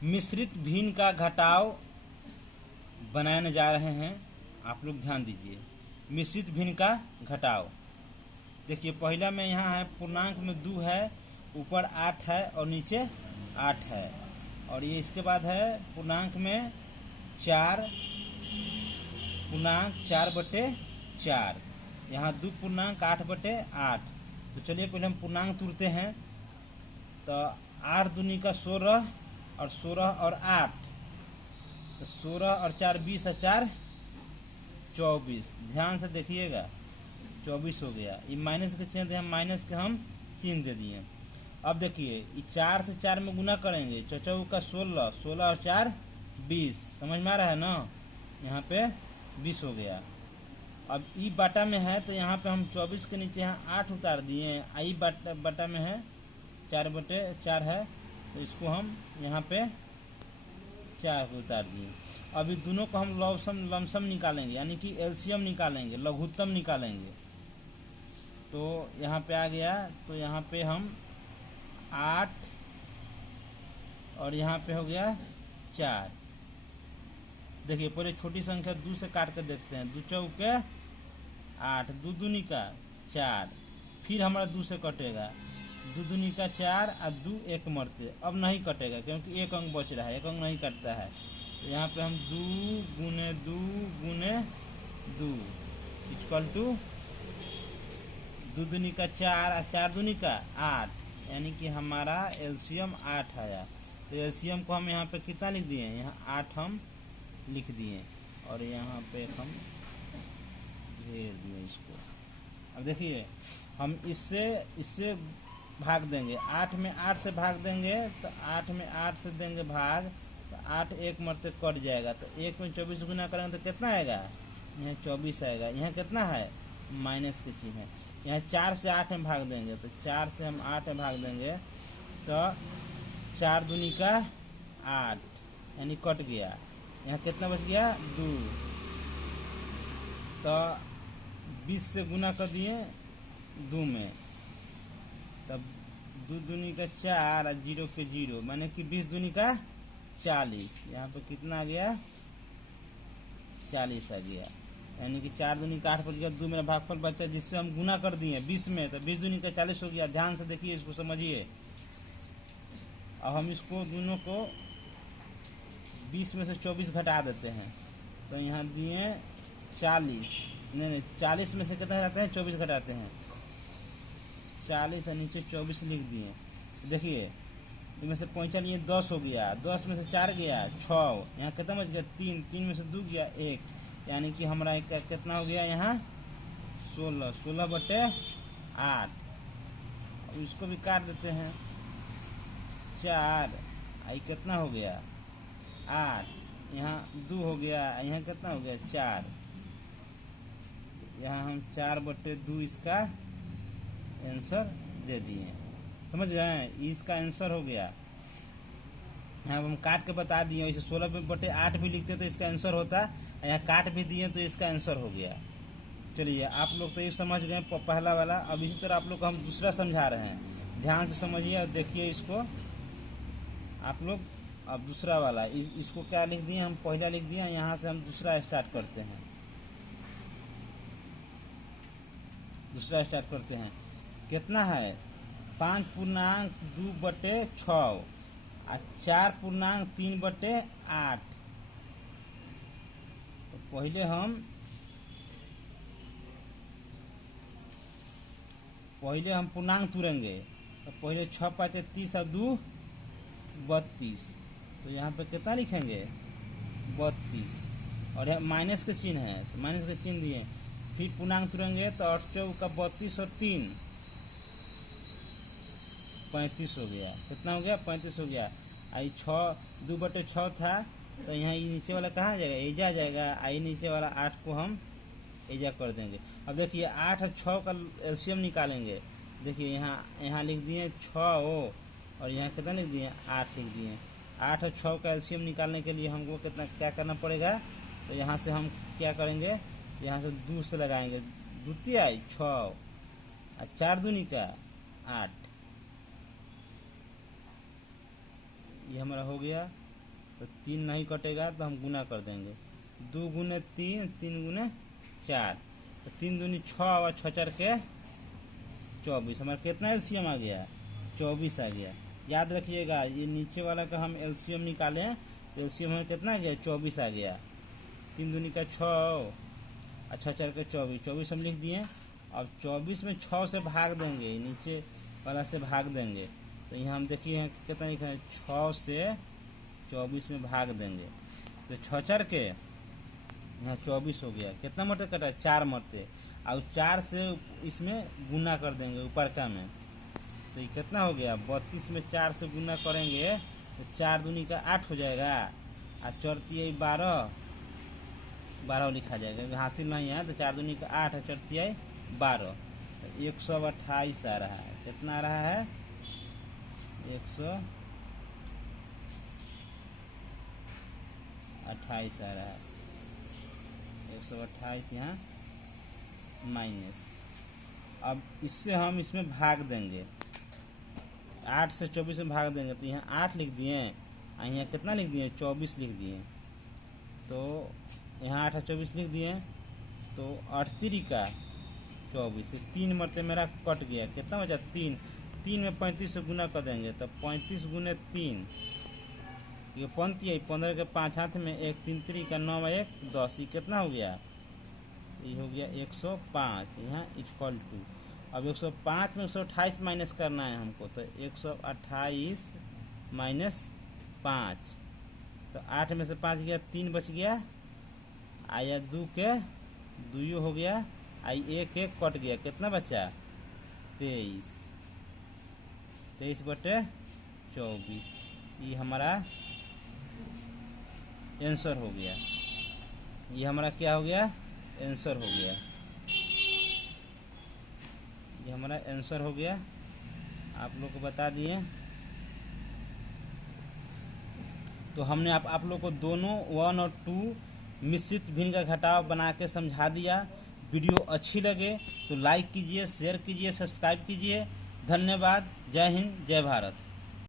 मिश्रित भिन्न का घटाव बनाने जा रहे हैं। आप लोग ध्यान दीजिए, मिश्रित भिन्न का घटाव। देखिए पहला में यहाँ है पूर्णांक में 2 है, ऊपर 8 है और नीचे 8 है। और ये इसके बाद है पूर्णांक में 4, पूर्णांक 4/4, यहाँ 2 पूर्णांक 8/8। तो चलिए पहले हम पूर्णांक तोड़ते हैं। तो 8 दूनी का 16 और 16 और 8, तो 16 और 4 20 और 4 24। ध्यान से देखिएगा 24 हो गया। ये माइनस के चिन्ह हम माइनस के हम चिन्ह दे दिए। अब देखिए ये 4 से 4 में गुना करेंगे, 4 का 16, 16 और 4 20। समझ में आ रहा है ना, यहाँ पे 20 हो गया। अब ई बाटा में है तो यहाँ पे हम 24 के नीचे यहाँ 8 उतार दिए। आई बाटा में है 4/4 है, तो इसको हम यहाँ पे 4 को उतार दिए। अभी दोनों को हम लमसम निकालेंगे, यानी कि एलसीएम निकालेंगे, लघुत्तम निकालेंगे। तो यहाँ पे आ गया, तो यहाँ पे हम 8 और यहाँ पे हो गया 4। देखिए पहले छोटी संख्या 2 से काट कर देखते हैं। 2 चौके 8, 2 दूनी का 4, फिर हमारा 2 से कटेगा, 2 दूनी का 4 और 2 एक मरते। अब नहीं कटेगा क्योंकि एक अंक बच रहा है, एक अंक नहीं कटता है। तो यहाँ पे हम 2 गुने 2 गुने 2 इक्वल टू 2 दूनी का 4 और 4 दूनी का 8, यानी कि हमारा एलसीएम 8 आया। तो एलसीएम को हम यहाँ पे कितना लिख दिए, यहाँ 8 हम लिख दिए और यहाँ पे हम घेर दिए इसको। अब देखिए हम इससे भाग देंगे, 8 में 8 से भाग देंगे, तो 8 में 8 से देंगे भाग, तो 8 एक मरते कट जाएगा। तो 1 में 24 गुना करेंगे तो कितना आएगा, यहाँ 24 आएगा। यहाँ कितना है, माइनस के चिन्ह है। यहाँ 4 से 8 में भाग देंगे, तो 4 से हम 8 में भाग देंगे, तो 4 दूनी का 8, यानी कट गया। यहाँ कितना बच गया, 2। तो 20 से गुना कर दिए 2 में, तब 2 दूनी का 4 और 0 के 0, माने कि 20 दूनी का 40। यहाँ पे कितना आ गया, 40 आ गया। यानी कि 4 दूनी का 8 बच गया, 2 मेरा भागफल बचा जिससे हम गुना कर दिए 20 में, तो 20 दूनी का 40 हो गया। ध्यान से देखिए, इसको समझिए। अब हम इसको दोनों को 20 में से 24 घटा देते हैं, तो यहाँ दिए 40, नहीं 40 में से कितना घटाते हैं, 24 घटाते हैं। 40 और नीचे 24 लिख दिए। देखिए इनमें से पहुँचा लिए 10 हो गया, 10 में से 4 गया 6, यहाँ कितना बच गया 3, 3 में से 2 गया 1, यानी कि हमारा कितना हो गया यहाँ 16, 16/8। अब इसको भी काट देते हैं, 4 आई कितना हो गया 8, यहाँ 2 हो गया, यहाँ कितना हो गया 4। यहाँ हम 4/2 इसका आंसर दे दिए। समझ गए, इसका आंसर हो गया। यहाँ हम काट के बता दिए, वैसे 16/8 भी लिखते तो इसका आंसर होता, यहाँ काट भी दिए तो इसका आंसर हो गया। चलिए आप लोग तो ये समझ गए पहला वाला। अब इसी तरह आप लोग को हम दूसरा समझा रहे हैं, ध्यान से समझिए और देखिए इसको आप लोग। अब दूसरा वाला इसको क्या लिख दिए, हम पहला लिख दिए, यहाँ से हम दूसरा स्टार्ट करते हैं। दूसरा स्टार्ट करते हैं, कितना है 5 पूर्णांक 2/6 और 4 पूर्णांक 3/8। तो पहले हम पूर्णांक तुरेंगे। तो पहले 6 5 30 और 2 32। तो यहाँ पे कितना लिखेंगे 32, और यहाँ माइनस के चिन्ह है, तो माइनस के चिन्ह दिए। फिर पूर्णांक तुरेंगे तो 8 चौका 32 और 3 35 हो गया। कितना हो गया 35 हो गया। आई 6 2/6 था, तो यहाँ ये नीचे वाला कहाँ जाएगा, एजा जाएगा। आई नीचे वाला 8 को हम एजा कर देंगे। अब देखिए 8 और 6 का एलसीएम निकालेंगे। देखिए यहाँ लिख दिए 6 और यहाँ कितना लिख दिए 8 लिख दिए। 8 और 6 का एलसीएम निकालने के लिए हमको कितना क्या करना पड़ेगा, तो यहाँ से हम क्या करेंगे, यहाँ से 2 से लगाएंगे, 2 तिहाई 6 और 4 दूनी का 8, ये हमारा हो गया। तो 3 नहीं कटेगा तो हम गुना कर देंगे। 2 गुने 3, 3 गुने 4, तो 3 दूनी 6 और 6 4 के 24। हमारा कितना एलसीएम आ गया? 24 आ गया। याद रखिएगा, ये नीचे वाला का हम एलसीएम निकाले हैं तो एलसीएम हमें कितना आ गया? 24 आ गया। 3 दूनी का 6 और 6 4 के 24, 24 हम लिख दिए। अब 24 में 6 से भाग देंगे, नीचे वाला से भाग देंगे, तो यहाँ हम देखिए कितना लिखा है? 6 से 24 में भाग देंगे तो 6 4 के यहाँ 24 हो गया। कितना मरते कटा? 4 मरते। और 4 से इसमें गुना कर देंगे ऊपर का में, तो ये कितना हो गया? 32 में 4 से गुना करेंगे तो 4 दूनी का 8 हो जाएगा, और 4 तिहाई 12, 12 लिखा जाएगा, हासिल नहीं है तो 4 दूनी का 8 और 4 तिहाई 12, 128 आ रहा है। कितना आ रहा है? 128 आ रहा है। 128 यहाँ माइनस। अब इससे हम इसमें भाग देंगे, 8 से 24 में भाग देंगे, तो यहाँ 8 लिख दिए और यहाँ कितना लिख दिए? 24 लिख दिए। तो यहाँ 8 और 24 लिख दिए, तो 38 का 24, 3 मरते मेरा कट गया। कितना बचा? 3। 3 में 35 से गुना कर देंगे, तो 35 गुने 3, ये 15 के 5 हाथ में 1, 3 3 का 9 1 10, ये कितना हो गया? ये हो गया 105। यहाँ इक्वल टू, अब 105 में 128 माइनस करना है हमको, तो 128 माइनस 5, तो 8 में से 5 गया, 3 बच गया, आया 2 के 2 हो गया, आई 1 1 कट गया, कितना बचा? 23। 23 बटे 24, ये हमारा आंसर हो गया। ये हमारा क्या हो गया? आंसर हो गया। ये हमारा आंसर हो गया, आप लोग को बता दिए। तो हमने आप लोग को दोनों 1 और 2 मिश्रित भिन्न का घटाव बना के समझा दिया। वीडियो अच्छी लगे तो लाइक कीजिए, शेयर कीजिए, सब्सक्राइब कीजिए। धन्यवाद। जय हिंद, जय भारत।